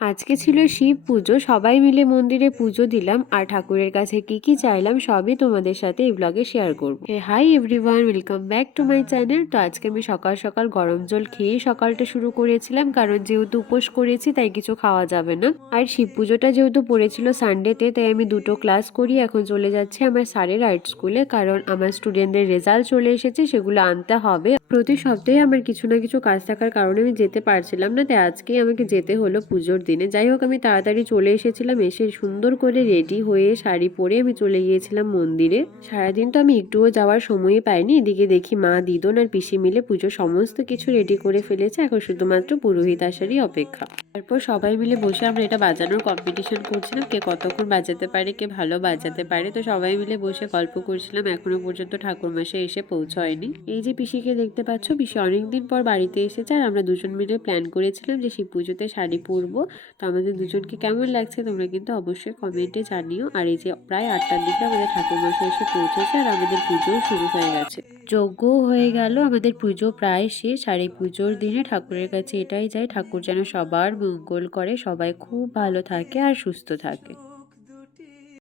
আজকে ছিল শিব পুজো, সবাই মিলে মন্দিরে পুজো দিলাম আর ঠাকুরের কাছে কি কি চাইলাম সবই তোমাদের সাথে এই ব্লগে শেয়ার করবো। Hi everyone, welcome back to my channel. তো আজকে আমি সকাল সকাল গরম জল খেয়ে সকালটা শুরু করেছিলাম, কারণ যেহেতু উপোস করেছি তাই কিছু খাওয়া যাবে না। আর শিব পুজোটা যেহেতু পড়েছিল সানডেতে, তাই আমি দুটো ক্লাস করি। এখন চলে যাচ্ছি আমার স্যারের আর্ট স্কুলে, কারণ আমার স্টুডেন্টদের রেজাল্ট চলে এসেছে, সেগুলো আনতে হবে। প্রতি সপ্তাহে আমার কিছু না কিছু কাজ থাকার কারণে আমি যেতে পারছিলাম না, তাই আজকেই আমাকে যেতে হলো পুজোর দিনে। যাই হোক, আমি তাড়াতাড়ি চলে এসেছিলাম, এসে সুন্দর করে রেডি হয়ে শাড়ি পরে আমি চলে গিয়েছিলাম মন্দিরে। সারাদিন তো আমি একটুও যাওয়ার সময়ই পাইনি। এদিকে দেখি মা, দিদন আর পিসি মিলে পুজোর সমস্ত কিছু রেডি করে ফেলেছে, এখন শুধুমাত্র পুরোহিত আসারই অপেক্ষা। তারপর সবাই মিলে বসে আমরা এটা বাজানোর কম্পিটিশন করছিলাম, কে কতক্ষণ বাজাতে পারে, কে ভালো বাজাতে পারে। তো সবাই মিলে বসে গল্প করছিলাম, এখনো পর্যন্ত ঠাকুরমশাই এসে পৌঁছয়নি। এই যে পিসিকে দেখতে পাচ্ছ, পিসি অনেকদিন পর বাড়িতে এসেছে, আর আমরা দুজন মিলে প্ল্যান করেছিলাম যে শিব পুজোতে শাড়ি পরবো। তো আমাদের দুজনকে কেমন লাগছে তোমরা কিন্তু অবশ্যই কমেন্টে জানিও। আর এই যে প্রায় 8টার দিকে আমাদের ঠাকুরমশাই এসে পৌঁছেছে, আর আমাদের পুজোও শুরু হয়ে গেছে। যজ্ঞও হয়ে গেল, আমাদের পুজো প্রায় শেষ। আর এই পুজোর দিনে ঠাকুরের কাছে এটাই চাই, ঠাকুর যেন সবার মঙ্গল করে, সবাই খুব ভালো থাকে আর সুস্থ থাকে।